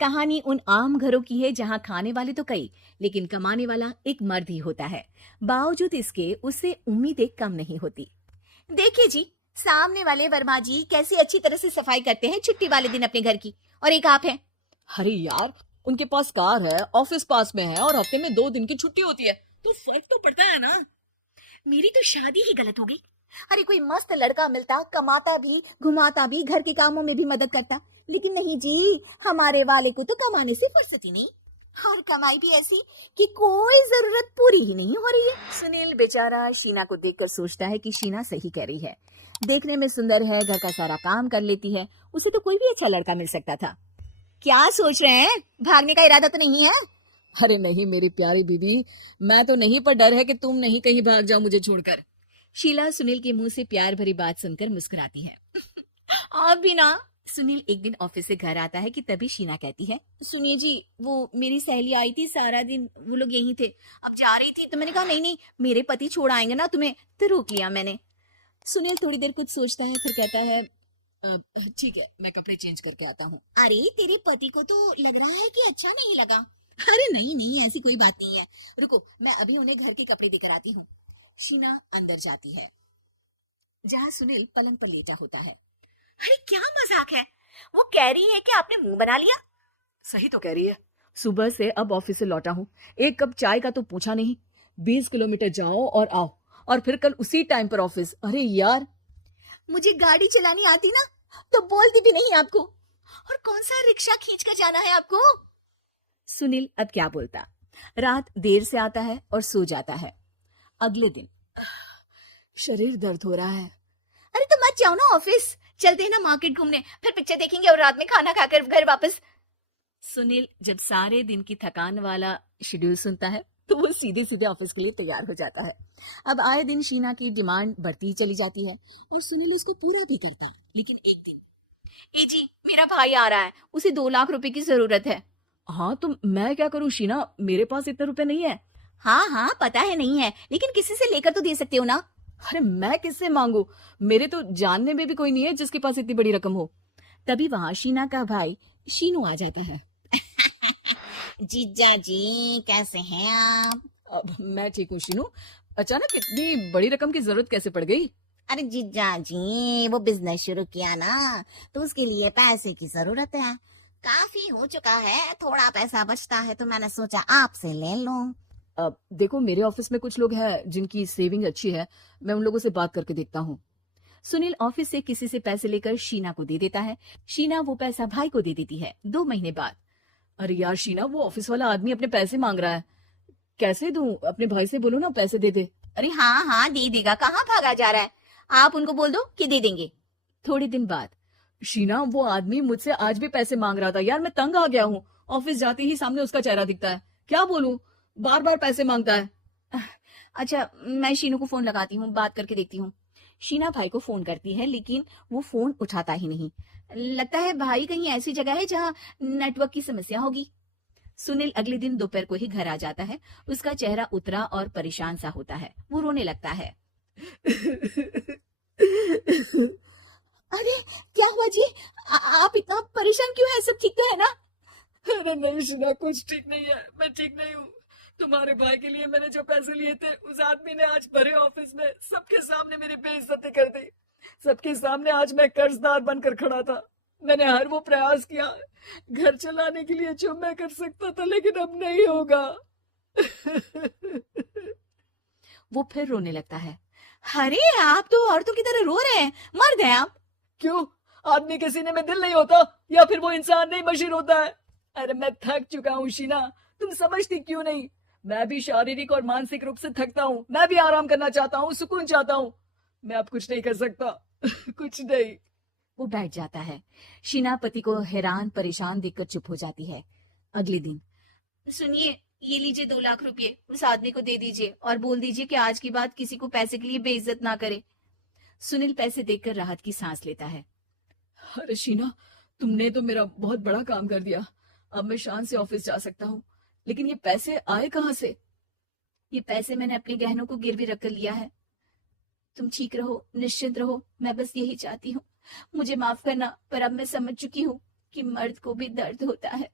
कहानी उन आम घरों की है जहां खाने वाले तो कई, लेकिन कमाने वाला एक मर्द ही होता है। बावजूद इसके उससे उम्मीदें कम नहीं होती। देखिए जी, सामने वाले वर्मा जी कैसी अच्छी तरह से सफाई करते हैं छुट्टी वाले दिन अपने घर की, और एक आप हैं। अरे यार, उनके पास कार है, ऑफिस पास में है और हफ्ते में 2 दिन की छुट्टी होती है, तो फर्क तो पड़ता है ना। मेरी तो शादी ही गलत हो गई। अरे कोई मस्त लड़का मिलता, कमाता भी घुमाता भी, घर के कामों में भी मदद करता, लेकिन नहीं जी, हमारे वाले को तो कमाने से फुर्सत ही नहीं, और कमाई भी ऐसी कि कोई जरूरत पूरी ही नहीं हो रही है। सुनील बेचारा शीना को देखकर सोचता है कि शीना सही कह रही है। देखने में सुंदर है, घर का सारा काम कर लेती है, उसे तो कोई भी अच्छा लड़का मिल सकता था। क्या सोच रहे हैं? भागने का इरादा तो नहीं है? अरे नहीं मेरी प्यारी बीबी, मैं तो नहीं, पर डर है कि तुम नहीं कहीं भाग जाओ मुझे छोड़कर। शीला सुनील के मुंह से प्यार भरी बात सुनकर मुस्कुराती है। आप भी ना। सुनील एक दिन ऑफिस से घर आता है कि तभी शीना कहती है, सुनिए जी, वो मेरी सहेली आई थी, सारा दिन वो लोग यहीं थे, अब जा रही थी तो मैंने कहा नहीं नहीं, मेरे पति छोड़ आएंगे ना तुम्हें, तो रोक लिया मैंने। सुनील थोड़ी देर कुछ सोचता है, फिर कहता है, ठीक है, मैं कपड़े चेंज करके आता हूँ। अरे तेरे पति को तो लग रहा है कि अच्छा नहीं लगा। अरे नहीं नहीं, ऐसी कोई बात नहीं है, रुको मैं अभी उन्हें घर के कपड़े देकर आती हूँ। शीना अंदर जाती है जहाँ सुनील पलंग पर लेटा होता है। अरे क्या मजाक है, वो कह रही है कि आपने मुंह बना लिया। सही तो कह रही है, सुबह से अब ऑफिस से लौटा हूँ, एक कप चाय का तो पूछा नहीं, 20 किलोमीटर जाओ और आओ, और फिर कल उसी टाइम पर ऑफिस। अरे यार, मुझे गाड़ी चलानी आती ना तो बोलती भी नहीं आपको, और कौन सा रिक्शा खींच कर जाना है आपको। सुनील अब क्या बोलता। रात देर से आता है और सो जाता है। अगले दिन, शरीर दर्द हो रहा है। अरे तो मत जाओ ना ऑफिस, चलते हैं ना मार्केट घूमने, फिर पिक्चर देखेंगे और रात में खाना खाकर घर वापस। सुनील जब सारे दिन की थकान वाला शेड्यूल सुनता है तो वो सीधे सीधे ऑफिस के लिए तैयार हो जाता है। अब आए दिन शीना की डिमांड बढ़ती ही चली जाती है और सुनील उसको पूरा भी करता। लेकिन एक दिन, ए जी मेरा भाई आ रहा है, उसे 2 लाख रुपए की जरूरत है। हाँ तो मैं क्या करूँ शीना, मेरे पास इतने रुपए नहीं है। हाँ हाँ पता है नहीं है, लेकिन किसी से लेकर तो दे सकते हो ना। अरे मैं किससे मांगू, मेरे तो जानने में भी कोई नहीं है जिसके पास इतनी बड़ी रकम हो। तभी वहां शीना का भाई शीनू आ जाता है। जीजा जी कैसे हैं आप? अब मैं ठीक हूँ शीनू, अचानक इतनी बड़ी रकम की जरूरत कैसे पड़ गई? अरे जीजा जी, वो बिजनेस शुरू किया ना, तो उसके लिए पैसे की जरूरत है। काफी हो चुका है, थोड़ा पैसा बचता है तो मैंने सोचा आपसे ले लूं। अब देखो, मेरे ऑफिस में कुछ लोग हैं जिनकी सेविंग अच्छी है, मैं उन लोगों से बात करके देखता हूँ। सुनील ऑफिस से किसी से पैसे लेकर शीना को दे देता है। शीना वो पैसा भाई को दे देती है। 2 महीने बाद, अरे यार शीना, वो ऑफिस वाला आदमी अपने पैसे मांग रहा है, कैसे दूं? अपने भाई से बोलो ना पैसे दे दे। अरे हाँ हाँ दे देगा, कहाँ भागा जा रहा है, आप उनको बोल दो कि दे देंगे। थोड़े दिन बाद, शीना, वो आदमी मुझसे आज भी पैसे मांग रहा था यार, मैं तंग आ गया हूँ, ऑफिस जाते ही सामने उसका चेहरा दिखता है, क्या बोलूं, बार बार पैसे मांगता है। अच्छा मैं शीनू को फोन लगाती हूँ, बात करके देखती हूँ। शीना भाई को फोन करती है लेकिन वो फोन उठाता ही नहीं। लगता है भाई कहीं ऐसी जगह है जहाँ नेटवर्क की समस्या होगी। सुनील अगले दिन दोपहर को ही घर आ जाता है। उसका चेहरा उतरा और परेशान सा होता है, वो रोने लगता है। अरे क्या हुआ जी, आप इतना परेशान क्यों हैं? सब ठीक तो है ना? अरे नहीं शीना, कुछ ठीक नहीं है, मैं ठीक नहीं हूँ। तुम्हारे भाई के लिए मैंने जो पैसे लिए थे, उस आदमी ने आज भरे ऑफिस में सबके सामने मेरी बेइज्जती कर दी। सबके सामने आज मैं कर्जदार बनकर खड़ा था। मैंने हर वो प्रयास किया घर चलाने के लिए जो मैं कर सकता था, लेकिन अब नहीं होगा। वो फिर रोने लगता है। अरे आप तो औरतों की तरह रो रहे हैं, मर्द हैं आप। क्यों? आदमी के सीने में दिल नहीं होता, या फिर वो इंसान नहीं मशीन होता है? अरे मैं थक चुका हूँ शीना, तुम समझती क्यों नहीं? मैं भी शारीरिक और मानसिक रूप से थकता हूँ, मैं भी आराम करना चाहता हूँ, सुकून चाहता हूँ। मैं अब कुछ नहीं कर सकता। कुछ नहीं। वो बैठ जाता है। शीना पति को हैरान परेशान देखकर चुप हो जाती है। अगले दिन, सुनिए, ये लीजिए 2 लाख रुपए, उस आदमी को दे दीजिए और बोल दीजिए कि आज की बात किसी को पैसे के लिए बेइज्जत ना करे। सुनील पैसे देखकर राहत की सांस लेता है। अरे शीना, तुमने तो मेरा बहुत बड़ा काम कर दिया, अब मैं शान से ऑफिस जा सकता हूँ, लेकिन ये पैसे आए कहाँ से? ये पैसे मैंने अपने गहनों को गिरवी रखकर लिया है। तुम ठीक रहो, निश्चिंत रहो, मैं बस यही चाहती हूँ। मुझे माफ करना, पर अब मैं समझ चुकी हूँ कि मर्द को भी दर्द होता है।